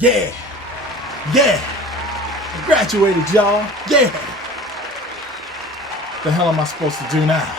Yeah, yeah, I graduated, y'all. Yeah. The hell am I supposed to do now?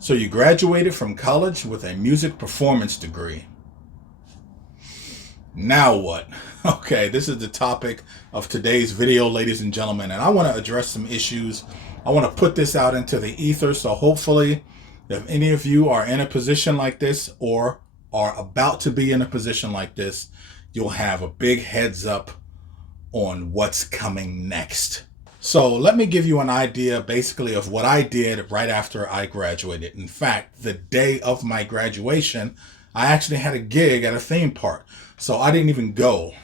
So you graduated from college with a music performance degree. Now what? Okay, this is the topic of today's video, ladies and gentlemen, and I want to address some issues. I want to put this out into the ether, so hopefully if any of you are in a position like this or are about to be in a position like this, you'll have a big heads up on what's coming next. So let me give you an idea basically of what I did right after I graduated. In fact, the day of my graduation, I actually had a gig at a theme park. So I didn't even go.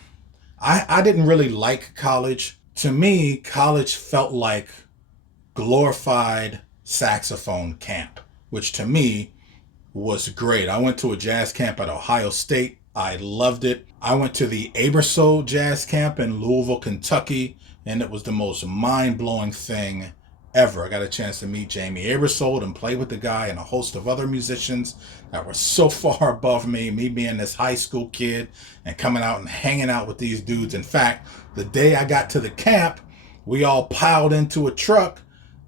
I didn't really like college. To me, college felt like glorified saxophone camp, which to me was great. I went to a jazz camp at Ohio State. I loved it. I went to the Abersold Jazz Camp in Louisville, Kentucky, and it was the most mind-blowing thing ever. I got a chance to meet Jamie Abersold and play with the guy and a host of other musicians that were so far above me being this high school kid and coming out and hanging out with these dudes. In fact, the day I got to the camp, we all piled into a truck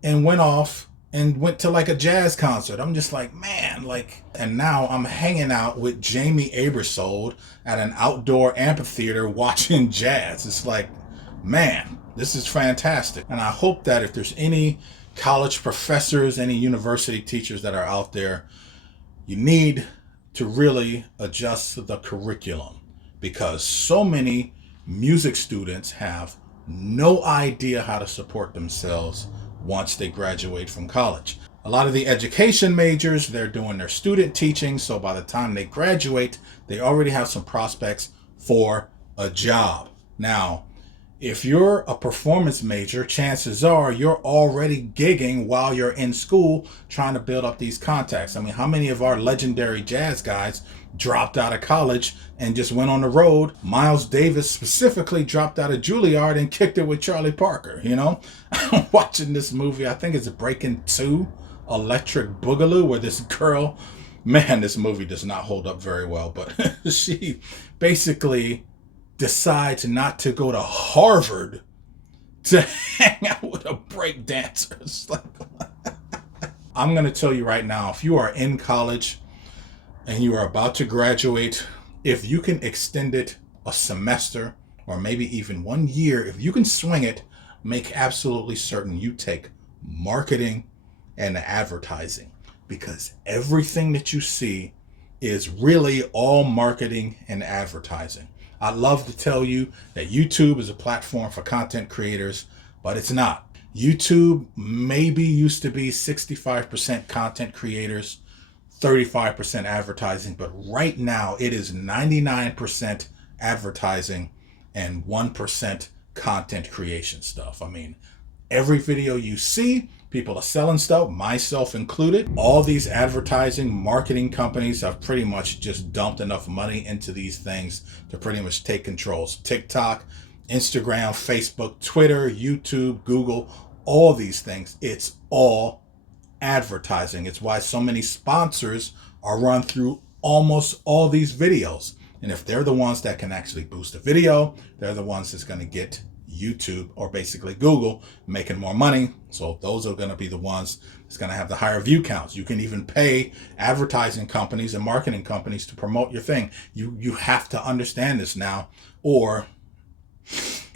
and went off and went to like a jazz concert. I'm just like, man, like, and now I'm hanging out with Jamie Abersold at an outdoor amphitheater watching jazz. It's like, man, this is fantastic. And I hope that if there's any college professors, any university teachers that are out there, you need to really adjust the curriculum, because so many music students have no idea how to support themselves once they graduate from college. A lot of the education majors, they're doing their student teaching, so by the time they graduate, they already have some prospects for a job. Now, if you're a performance major, chances are you're already gigging while you're in school trying to build up these contacts. I mean, how many of our legendary jazz guys dropped out of college and just went on the road? Miles Davis specifically dropped out of Juilliard and kicked it with Charlie Parker, you know? I'm watching this movie, I think it's Breaking 2, Electric Boogaloo, where this girl, man, this movie does not hold up very well, but she basically decides not to go to Harvard to hang out with a break dancer. Like, I'm going to tell you right now, if you are in college and you are about to graduate, if you can extend it a semester or maybe even 1 year, if you can swing it, make absolutely certain you take marketing and advertising, because everything that you see is really all marketing and advertising. I'd love to tell you that YouTube is a platform for content creators, but it's not. YouTube maybe used to be 65% content creators, 35% advertising, but right now it is 99% advertising and 1% content creation stuff. I mean, every video you see, people are selling stuff, myself included. All these advertising, marketing companies have pretty much just dumped enough money into these things to pretty much take control. So TikTok, Instagram, Facebook, Twitter, YouTube, Google, all these things, it's all advertising. It's why so many sponsors are run through almost all these videos. And if they're the ones that can actually boost a video, they're the ones that's going to get YouTube, or basically Google, making more money. So those are going to be the ones that's going to have the higher view counts. You can even pay advertising companies and marketing companies to promote your thing. You have to understand this now, or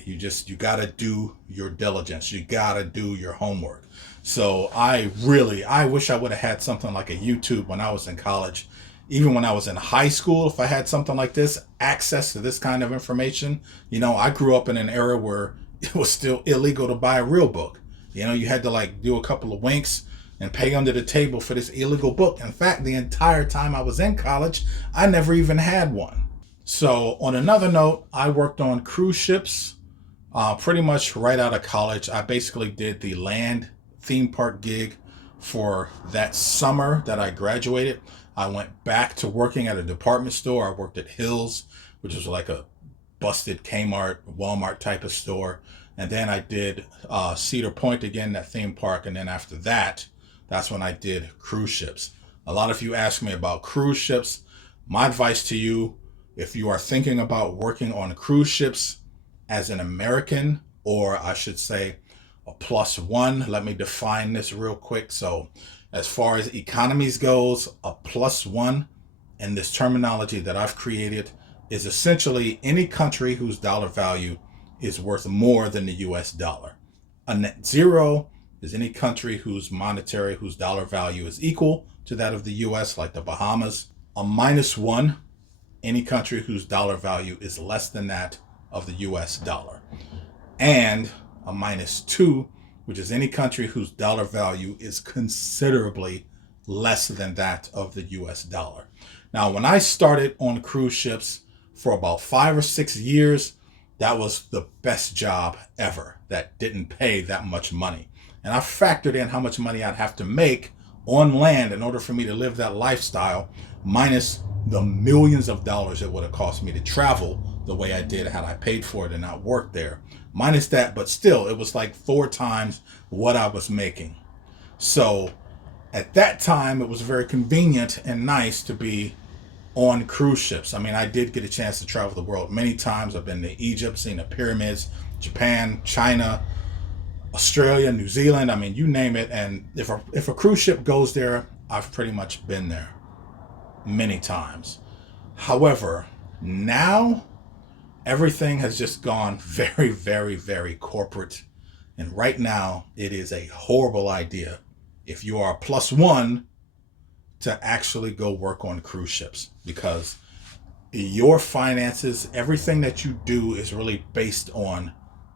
you got to do your diligence. You got to do your homework. So I wish I would have had something like a YouTube when I was in college. Even when I was in high school, if I had something like this, access to this kind of information. You know, I grew up in an era where it was still illegal to buy a real book. You know, you had to like do a couple of winks and pay under the table for this illegal book. In fact, the entire time I was in college, I never even had one. So on another note, I worked on cruise ships pretty much right out of college. I basically did the land theme park gig for that summer that I graduated, I went back to working at a department store. I worked at Hills, which was like a busted Kmart, Walmart type of store. And then I did Cedar Point again, that theme park. And then after that, that's when I did cruise ships. A lot of you ask me about cruise ships. My advice to you, if you are thinking about working on cruise ships as an American, or I should say a plus one, let me define this real quick. So as far as economies goes, a plus one in this terminology that I've created is essentially any country whose dollar value is worth more than the US dollar. A net zero is any country whose dollar value is equal to that of the US, like the Bahamas. A minus one, any country whose dollar value is less than that of the US dollar. And a minus two, which is any country whose dollar value is considerably less than that of the US dollar. Now, when I started on cruise ships for about 5 or 6 years, that was the best job ever that didn't pay that much money. And I factored in how much money I'd have to make on land in order for me to live that lifestyle, minus the millions of dollars it would have cost me to travel the way I did had I paid for it and not worked there. Minus that, but still, it was like 4 times what I was making. So at that time, it was very convenient and nice to be on cruise ships. I mean, I did get a chance to travel the world many times. I've been to Egypt, seen the pyramids, Japan, China, Australia, New Zealand. I mean, you name it. And if a cruise ship goes there, I've pretty much been there many times. However, now everything has just gone very, very, very corporate. And right now, it is a horrible idea if you are a plus one to actually go work on cruise ships, because your finances, everything that you do is really based on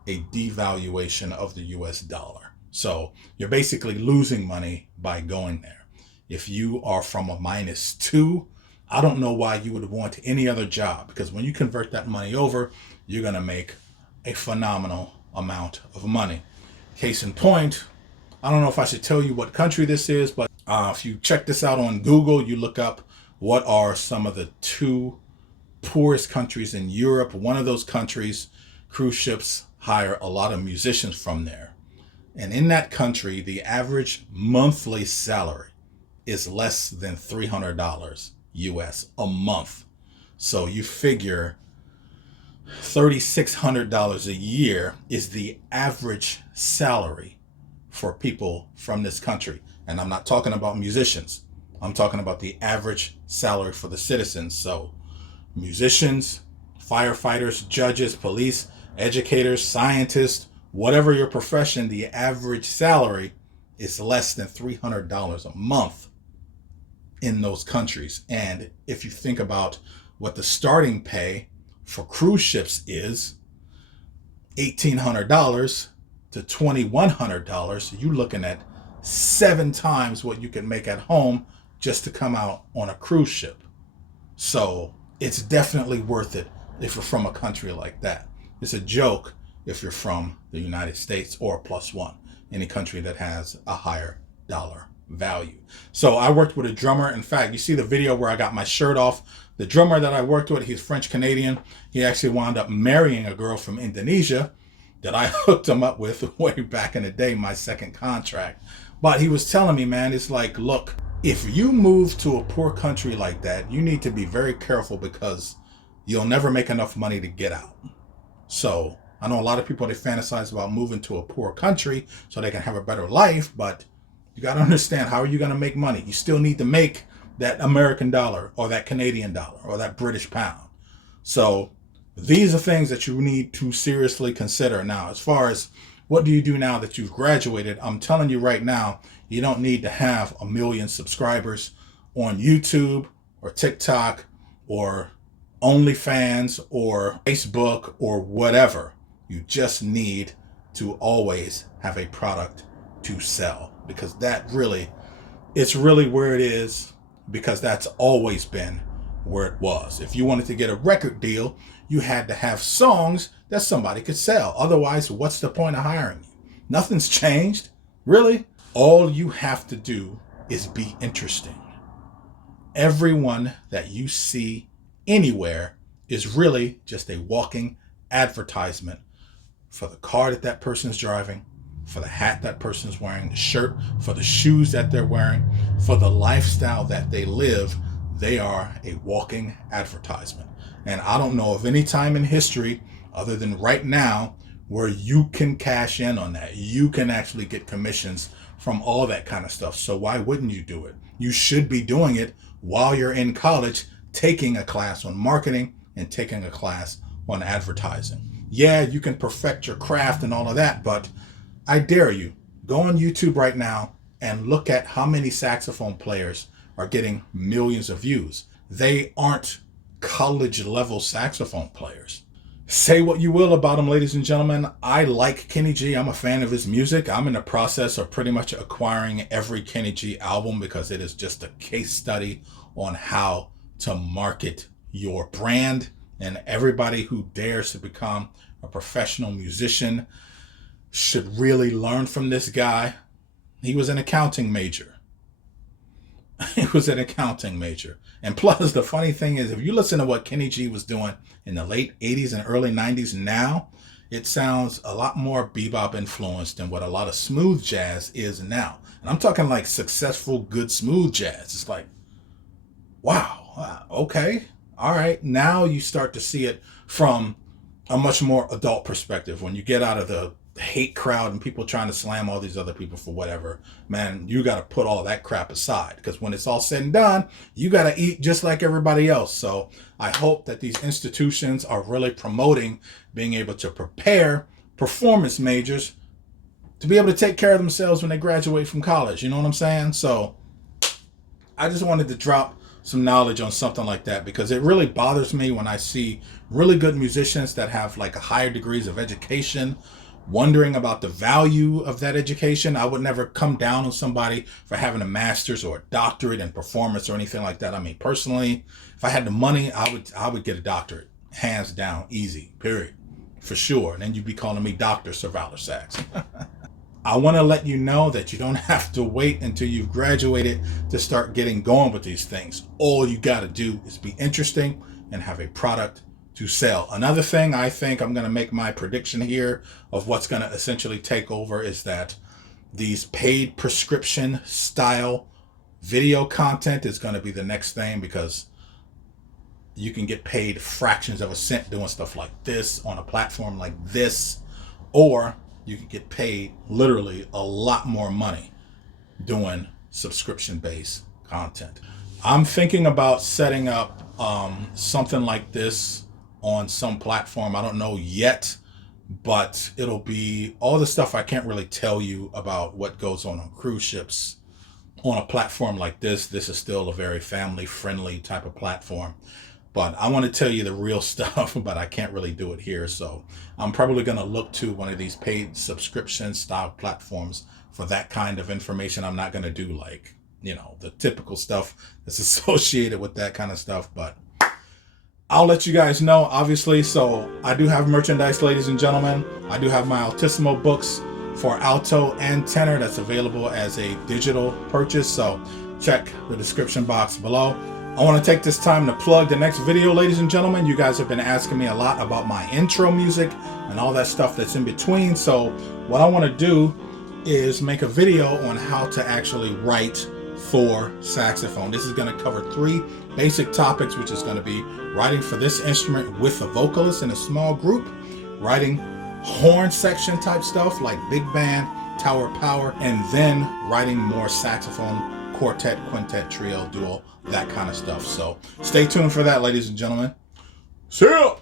a devaluation of the US dollar. So you're basically losing money by going there. If you are from a minus two, I don't know why you would want any other job, because when you convert that money over, you're going to make a phenomenal amount of money. Case in point, I don't know if I should tell you what country this is, but if you check this out on Google, you look up what are some of the 2 poorest countries in Europe. One of those countries, cruise ships hire a lot of musicians from there. And in that country, the average monthly salary is less than $300 US a month. So you figure $3,600 a year is the average salary for people from this country. And I'm not talking about musicians. I'm talking about the average salary for the citizens. So musicians, firefighters, judges, police, educators, scientists, whatever your profession, the average salary is less than $300 a month in those countries. And if you think about what the starting pay for cruise ships is, $1,800 to $2,100, you're looking at 7 times what you can make at home just to come out on a cruise ship. So it's definitely worth it if you're from a country like that. It's a joke if you're from the United States or plus one, any country that has a higher dollar value. So I worked with a drummer. In fact, you see the video where I got my shirt off. The drummer that I worked with, he's French Canadian. He actually wound up marrying a girl from Indonesia that I hooked him up with way back in the day, my second contract. But he was telling me, man, it's like, look, if you move to a poor country like that, you need to be very careful because you'll never make enough money to get out. So I know a lot of people, they fantasize about moving to a poor country so they can have a better life, but you got to understand, how are you going to make money? You still need to make that American dollar or that Canadian dollar or that British pound. So these are things that you need to seriously consider. Now, as far as what do you do now that you've graduated, I'm telling you right now, you don't need to have 1 million subscribers on YouTube or TikTok or OnlyFans or Facebook or whatever. You just need to always have a product to sell, because that really, it's really where it is, because that's always been where it was. If you wanted to get a record deal, you had to have songs that somebody could sell. Otherwise, what's the point of hiring you? Nothing's changed, really. All you have to do is be interesting. Everyone that you see anywhere is really just a walking advertisement for the car that that person is driving, for the hat that person is wearing, the shirt, for the shoes that they're wearing, for the lifestyle that they live. They are a walking advertisement. And I don't know of any time in history other than right now where you can cash in on that. You can actually get commissions from all that kind of stuff. So why wouldn't you do it? You should be doing it while you're in college, taking a class on marketing and taking a class on advertising. Yeah, you can perfect your craft and all of that, but I dare you, go on YouTube right now and look at how many saxophone players are getting millions of views. They aren't college level saxophone players. Say what you will about him, ladies and gentlemen. I like Kenny G. I'm a fan of his music. I'm in the process of pretty much acquiring every Kenny G album because it is just a case study on how to market your brand. And everybody who dares to become a professional musician should really learn from this guy. He was an accounting major. He was an accounting major. And plus, the funny thing is, if you listen to what Kenny G was doing in the late 80s and early 90s now, it sounds a lot more bebop influenced than what a lot of smooth jazz is now. And I'm talking like successful, good smooth jazz. It's like, wow, okay, all right. Now you start to see it from a much more adult perspective. When you get out of the hate crowd and people trying to slam all these other people for whatever, man, you got to put all that crap aside, because when it's all said and done, you got to eat just like everybody else. So I hope that these institutions are really promoting being able to prepare performance majors to be able to take care of themselves when they graduate from college. You know what I'm saying? So I just wanted to drop some knowledge on something like that, because it really bothers me when I see really good musicians that have like a higher degrees of education wondering about the value of that education. I would never come down on somebody for having a master's or a doctorate in performance or anything like that. I mean, personally, if I had the money, I would get a doctorate, hands down, easy, period, for sure. And then you'd be calling me Dr. Sirvalorsax. I want to let you know that you don't have to wait until you've graduated to start getting going with these things. All you got to do is be interesting and have a product to sell. Another thing, I think I'm going to make my prediction here of what's going to essentially take over is that these paid prescription style video content is going to be the next thing, because you can get paid fractions of a cent doing stuff like this on a platform like this, or you can get paid literally a lot more money doing subscription-based content. I'm thinking about setting up something like this on some platform. I don't know yet, but it'll be all the stuff I can't really tell you about what goes on cruise ships on a platform like this. This is still a very family-friendly type of platform. But I want to tell you the real stuff, but I can't really do it here. So I'm probably going to look to one of these paid subscription style platforms for that kind of information. I'm not going to do like, the typical stuff that's associated with that kind of stuff, but I'll let you guys know, obviously. So I do have merchandise, ladies and gentlemen. I do have my Altissimo books for Alto and Tenor that's available as a digital purchase. So check the description box below. I want to take this time to plug the next video, ladies and gentlemen. You guys have been asking me a lot about my intro music and all that stuff that's in between. So what I want to do is make a video on how to actually write for saxophone. This is going to cover 3 basic topics, which is going to be writing for this instrument with a vocalist in a small group, writing horn section type stuff like big band, tower power, and then writing more saxophone, quartet, quintet, trio, duo, that kind of stuff. So stay tuned for that, ladies and gentlemen. See ya!